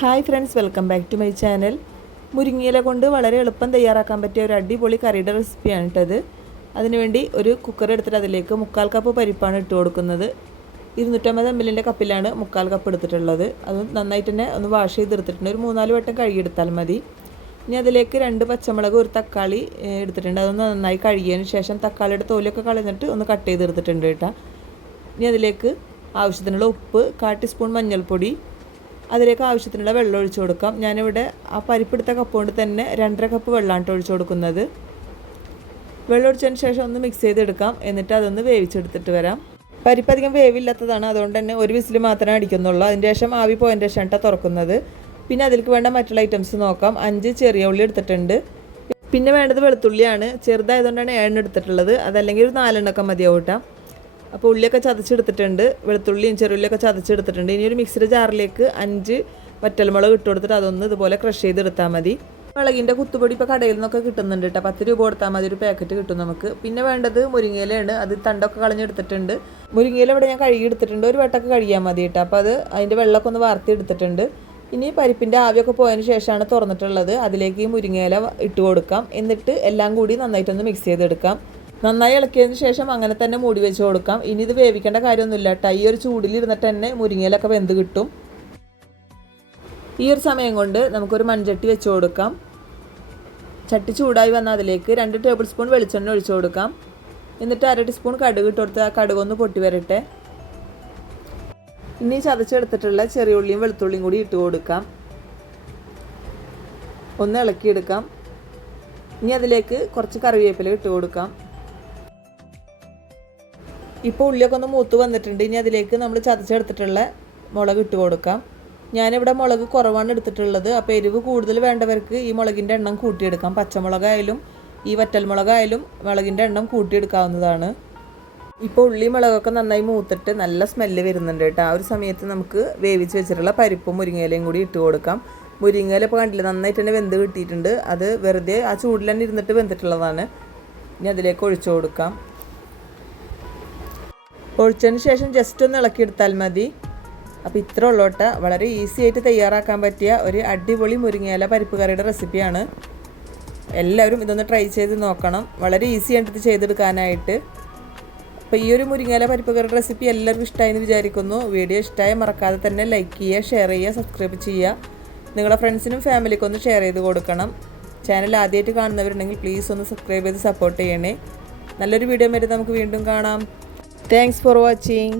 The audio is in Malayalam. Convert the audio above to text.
Hi friends, welcome back to my channel. മുരിങ്ങയില കൊണ്ട് വളരെ എളുപ്പം തയ്യാറാക്കാൻ പറ്റിയ ഒരു അടിപൊളി കറിയുടെ റെസിപ്പിയാണ് ഇട്ടത്. അതിനുവേണ്ടി ഒരു കുക്കർ എടുത്തിട്ട് അതിലേക്ക് 1/4 കപ്പ് പരിപ്പാണ് ഇട്ട് കൊടുക്കുന്നത്. 250 ml കപ്പിലാണ് 1/4 കപ്പ് എടുത്തിട്ടുള്ളത്. അത് നന്നായിട്ട് തന്നെ ഒന്ന് വാഷ് ചെയ്തെടുത്തിട്ടുണ്ട്. ഒരു 3-4 വട്ടം കഴുകിയെടുത്താൽ മതി. ഇനി അതിലേക്ക് 2 പച്ചമുളക്, ഒരു തക്കാളി എടുത്തിട്ടുണ്ട്. അതൊന്ന് നന്നായി കഴുകിയതിന് ശേഷം തക്കാളിയുടെ തോലൊക്കെ കളഞ്ഞിട്ട് ഒന്ന് കട്ട് ചെയ്തെടുത്തിട്ടുണ്ട് കേട്ടോ. ഇനി അതിലേക്ക് ആവശ്യത്തിനുള്ള ഉപ്പ്, 1/4 ടീസ്പൂൺ മഞ്ഞൾപ്പൊടി, അതിലേക്ക് ആവശ്യത്തിനുള്ള വെള്ളം ഒഴിച്ചു കൊടുക്കാം. ഞാനിവിടെ ആ പരിപ്പെടുത്ത കപ്പ് കൊണ്ട് തന്നെ 2.5 കപ്പ് വെള്ളമാണ് ഒഴിച്ചു കൊടുക്കുന്നത്. വെള്ളം ഒഴിച്ചതിന് ശേഷം ഒന്ന് മിക്സ് ചെയ്തെടുക്കാം. എന്നിട്ട് അതൊന്ന് വേവിച്ചെടുത്തിട്ട് വരാം. പരിപ്പ് അധികം വേവില്ലാത്തതാണ്, അതുകൊണ്ട് തന്നെ ഒരു വിസിൽ മാത്രമേ അടിക്കുന്നുള്ളൂ. അതിൻ്റെ ശേഷം ആവി പോയതിൻ്റെ ശേഷം തുറക്കുന്നത്. പിന്നെ അതിലേക്ക് വേണ്ട മറ്റുള്ള ഐറ്റംസ് നോക്കാം. 5 ചെറിയ ഉള്ളി എടുത്തിട്ടുണ്ട്. പിന്നെ വേണ്ടത് വെളുത്തുള്ളിയാണ്. ചെറുതായതുകൊണ്ടാണ് 7 എടുത്തിട്ടുള്ളത്. അതല്ലെങ്കിൽ ഒരു 4 എണ്ണമൊക്കെ മതിയാവും കേട്ടോ. അപ്പോൾ ഉള്ളിയൊക്കെ ചതച്ചെടുത്തിട്ടുണ്ട്, വെളുത്തുള്ളിയും ചെറുള്ളിയൊക്കെ ചതച്ചെടുത്തിട്ടുണ്ട്. ഇനി ഒരു മിക്സിയുടെ ജാറിലേക്ക് 5 വറ്റൽമുളക് ഇട്ട് കൊടുത്തിട്ട് അതൊന്ന് ഇതുപോലെ ക്രഷ് ചെയ്തെടുത്താൽ മതി. മുളകിൻ്റെ കുത്തുപൊടി ഇപ്പോൾ കടയിൽ നിന്നൊക്കെ കിട്ടുന്നുണ്ട് കേട്ടോ. 10 രൂപ കൊടുത്താൽ മതി, ഒരു പാക്കറ്റ് കിട്ടും നമുക്ക്. പിന്നെ വേണ്ടത് മുരിങ്ങയിലയാണ്. അത് തണ്ടൊക്കെ കളഞ്ഞെടുത്തിട്ടുണ്ട്. മുരിങ്ങയില ഇവിടെ ഞാൻ കഴുകി എടുത്തിട്ടുണ്ട്. ഒരു വട്ടമൊക്കെ കഴുകിയാൽ മതി കേട്ടോ. അപ്പോൾ അത് അതിൻ്റെ വെള്ളമൊക്കെ ഒന്ന് വാർത്തി എടുത്തിട്ടുണ്ട്. ഇനി പരിപ്പിൻ്റെ ആവിയൊക്കെ പോയതിന് ശേഷമാണ് തുറന്നിട്ടുള്ളത്. അതിലേക്ക് ഈ മുരിങ്ങയില ഇട്ട് കൊടുക്കാം. എന്നിട്ട് എല്ലാം കൂടി നന്നായിട്ടൊന്ന് മിക്സ് ചെയ്തെടുക്കാം. നന്നായി ഇളക്കിയതിന് ശേഷം അങ്ങനെ തന്നെ മൂടി വെച്ച് കൊടുക്കാം. ഇനി ഇത് വേവിക്കേണ്ട കാര്യമൊന്നുമില്ല കേട്ടോ. ഈ ഒരു ചൂടിലിരുന്നിട്ട് തന്നെ മുരിങ്ങയിലൊക്കെ വെന്ത് കിട്ടും. ഈ ഒരു സമയം കൊണ്ട് നമുക്കൊരു മൺചട്ടി വെച്ച് കൊടുക്കാം. ചട്ടി ചൂടായി വന്നാൽ അതിലേക്ക് 2 ടേബിൾ സ്പൂൺ വെളിച്ചെണ്ണ ഒഴിച്ചു കൊടുക്കാം. എന്നിട്ട് 1/2 ടീസ്പൂൺ കടുക് ഇട്ട് കൊടുത്ത് ആ കടുകൊന്ന് പൊട്ടി വരട്ടെ. ഇനി ചതച്ചെടുത്തിട്ടുള്ള ചെറിയ ഉള്ളിയും വെളുത്തുള്ളിയും കൂടി ഇട്ട് കൊടുക്കാം. ഒന്ന് ഇളക്കിയെടുക്കാം. ഇനി അതിലേക്ക് കുറച്ച് കറിവേപ്പില ഇട്ട് കൊടുക്കാം. ഇപ്പോൾ ഉള്ളിയൊക്കെ ഒന്ന് മൂത്ത് വന്നിട്ടുണ്ട്. ഇനി അതിലേക്ക് നമ്മൾ ചതച്ചെടുത്തിട്ടുള്ള മുളക് ഇട്ട് കൊടുക്കാം. ഞാനിവിടെ മുളക് കുറവാണ് എടുത്തിട്ടുള്ളത്. അപ്പോൾ എരിവ് കൂടുതൽ വേണ്ടവർക്ക് ഈ മുളകിൻ്റെ എണ്ണം കൂട്ടിയെടുക്കാം. പച്ചമുളകായാലും ഈ വറ്റൽമുളകായാലും മുളകിൻ്റെ എണ്ണം കൂട്ടിയെടുക്കാവുന്നതാണ്. ഇപ്പോൾ ഉള്ളി മുളകൊക്കെ നന്നായി മൂത്തിട്ട് നല്ല സ്മെല്ല് വരുന്നുണ്ട് കേട്ടോ. ആ ഒരു സമയത്ത് നമുക്ക് വേവിച്ച് വെച്ചിട്ടുള്ള പരിപ്പും മുരിങ്ങയിലയും കൂടി ഇട്ട് കൊടുക്കാം. മുരിങ്ങയില ഇപ്പോൾ കണ്ടില്ല, നന്നായിട്ട് തന്നെ വെന്ത് കിട്ടിയിട്ടുണ്ട്. അത് വെറുതെ ആ ചൂടിൽ തന്നെ ഇരുന്നിട്ട് വെന്തിട്ടുള്ളതാണ്. ഇനി അതിലേക്ക് ഒഴിച്ചു കൊടുക്കാം. ഒഴിച്ചതിന് ശേഷം ജസ്റ്റ് ഒന്ന് ഇളക്കിയെടുത്താൽ മതി. അപ്പോൾ ഇത്ര ഉള്ളോട്ട വളരെ ഈസി ആയിട്ട് തയ്യാറാക്കാൻ പറ്റിയ ഒരു അടിപൊളി മുരിങ്ങയില പരിപ്പ് കറിയുടെ റെസിപ്പിയാണ്. എല്ലാവരും ഇതൊന്ന് ട്രൈ ചെയ്ത് നോക്കണം. വളരെ ഈസി ആയിട്ട് ഇത് ചെയ്തെടുക്കാനായിട്ട്. അപ്പോൾ ഈ ഒരു മുരിങ്ങയില പരിപ്പ് കറിയുടെ റെസിപ്പി എല്ലാവർക്കും ഇഷ്ടമായെന്ന് വിചാരിക്കുന്നു. വീഡിയോ ഇഷ്ടമായി മറക്കാതെ തന്നെ ലൈക്ക് ചെയ്യുക, ഷെയർ ചെയ്യുക, സബ്സ്ക്രൈബ് ചെയ്യുക. നിങ്ങളുടെ ഫ്രണ്ട്സിനും ഫാമിലിക്കും ഒന്ന് ഷെയർ ചെയ്ത് കൊടുക്കണം. ചാനൽ ആദ്യമായിട്ട് കാണുന്നവരുണ്ടെങ്കിൽ പ്ലീസ് ഒന്ന് സബ്സ്ക്രൈബ് ചെയ്ത് സപ്പോർട്ട് ചെയ്യണേ. നല്ലൊരു വീഡിയോ വരെ നമുക്ക് വീണ്ടും കാണാം. Thanks for watching.